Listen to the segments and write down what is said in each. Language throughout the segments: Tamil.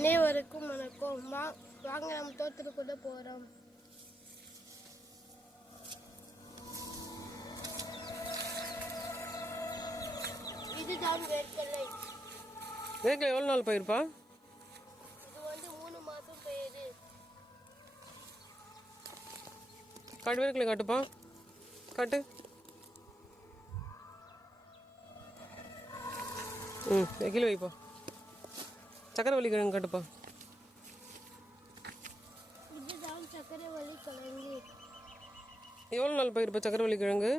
அனைவருக்கும் வணக்கம். வாங்க நம்ம தோட்டத்துக்குள்ள போறோம். இதுதான் வேர்க்கடலை. வேர்க்கடலை எவ்வளவு நாள் பயிருப்பா? இது வந்து 3 மாசம் பயிர். காட்டு வேர்க்கடலை காட்டுப்பா, காட்டு. கீழே வைப்பா. சக்கரவள்ளி கிழங்கு காட்டுப்பா. இதுதான் சக்கரவள்ளி கிழங்கு. எவ்வளோ நாள் பயிருப்பா சக்கரவள்ளி கிழங்கு?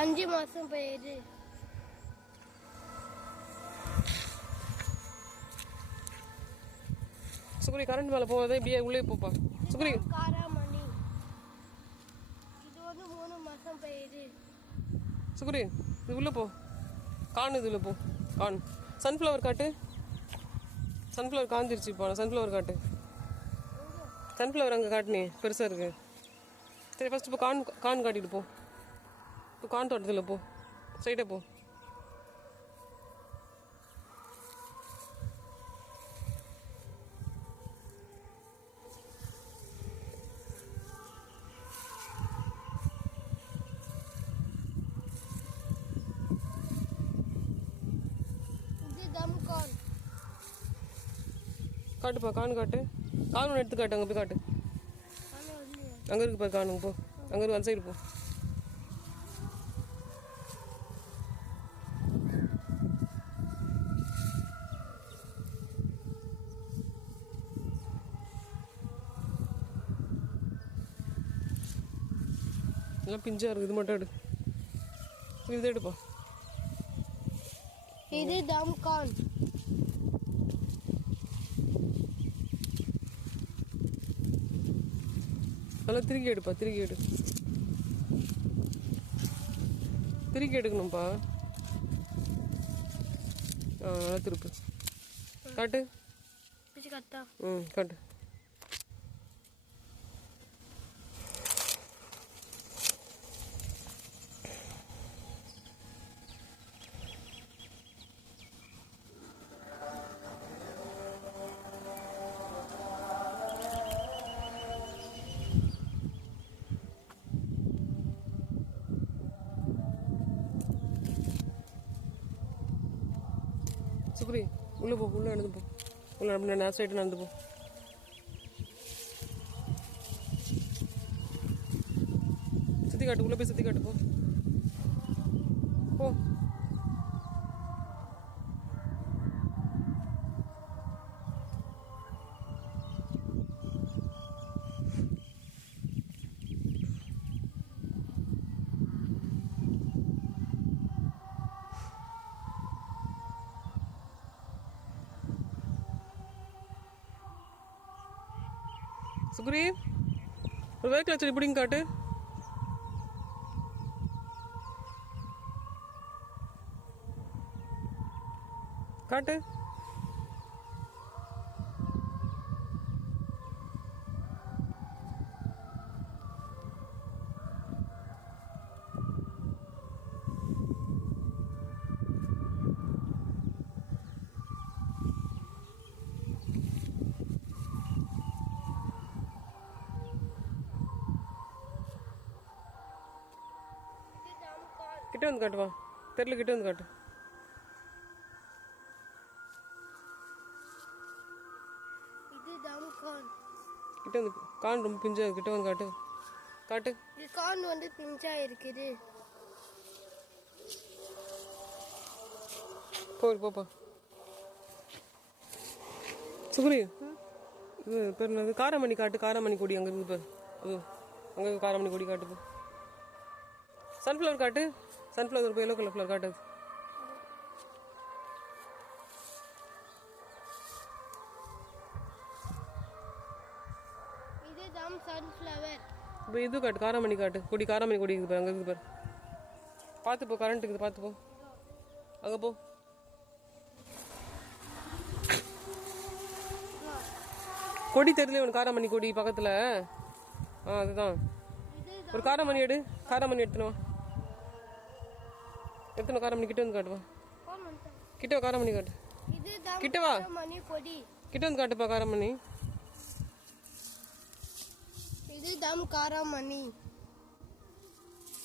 5 மாசம் பயிர். சுகுரி கரண்ட் மேலே போகாத, இப்படியே உள்ளே போப்பா. சுகுரி காராமணி. இது வந்து 3 மாசம் பயிர். சுகுரி இது உள்ளே போ. கான் இதில் போ. கான் சன்ஃப்ளவர் காட்டு. சன்ஃப்ளவர் காஞ்சிருச்சு. இப்போ சன்ஃப்ளவர் காட்டு. சன்ஃப்ளவர் அங்கே காட்டுனே, பெருசாக இருக்கு. சரி ஃபஸ்ட்டு இப்போ கான் காட்டிட்டு போ. இப்போ கான் தோட்டத்தில் போ, ஸ்ட்ரைட்டாக போ. காட்டுப்பா, கான் காட்டு. கான் ஒன்று எடுத்து காட்டு. அங்கே போய் காட்டு. அங்கே இருக்கு பாரு கானுங்க. போ, அங்கே இருக்கு, அந்த சைடு போ. எல்லாம் பிஞ்சா இருக்கு. இது மட்டும் எடு. இது எடுப்பா. இது தம் கான். நல்லா திருக்கி எடுப்பா. திருக்கி எடு. திருக்கி எடுக்கணும்ப்பா. நல்லா திருப்பு. காட்டு. காட்டு. சுக்ரி உள்ளே போ. உள்ளே நடந்து போ. உள்ளே அப்படி நான் சைடு நடந்து போ. சுற்றி காட்டு. உள்ளே போய் சுற்றி காட்டு. போ போ. சுக்ரி ஒரு வேர்க்கடலை செடி பிடிங்க காட்டு. காட்டு. கிட்ட வந்து காட்டுவா. தெரியல, கிட்ட வந்து காட்டு. இது தம் கான். கிட்ட வந்து கான் ரொம்ப பிஞ்சா. கிட்ட வந்து காட்டு. காட்டு. இது கான் வந்து பிஞ்சா இருக்குது. போப்பா. சுகுரி இது பேர் என்னது? காராமணி காட்டு. காராமணி கொடி அங்கே இருந்து பாரு. அது அங்கே காராமணி கொடி காட்டு. போ. சன்ஃப்ளவர் காட்டு. சன்ஃப்ளவர் போய் எல்லோ கலர் ஃப்ளவர் காட்டு. இது தம் சன்ஃப்ளவர். இப்போ இது காட்டு. காராமணி காட்டு. கொடி. காராமணி கொடி இருக்குது பாரு. அங்கே இருக்குது பாரு. பார்த்து போ. கரண்ட் இருக்குது, பார்த்து போ. அங்கே போ. கொடி தெரியல உனக்கு? காராமணி கொடி பக்கத்தில். அதுதான். ஒரு காராமணி எடு. காராமணி எடுத்துனவா. எத்தனை காராமணி கிட்ட வந்து காட்டுவா. கிட்ட காராமணி காட்டு. இது தம் கிட்ட வா. மணி கொடி. கிட்ட வந்து காட்டுப்பா காரமணி. இது தம் காரமணி.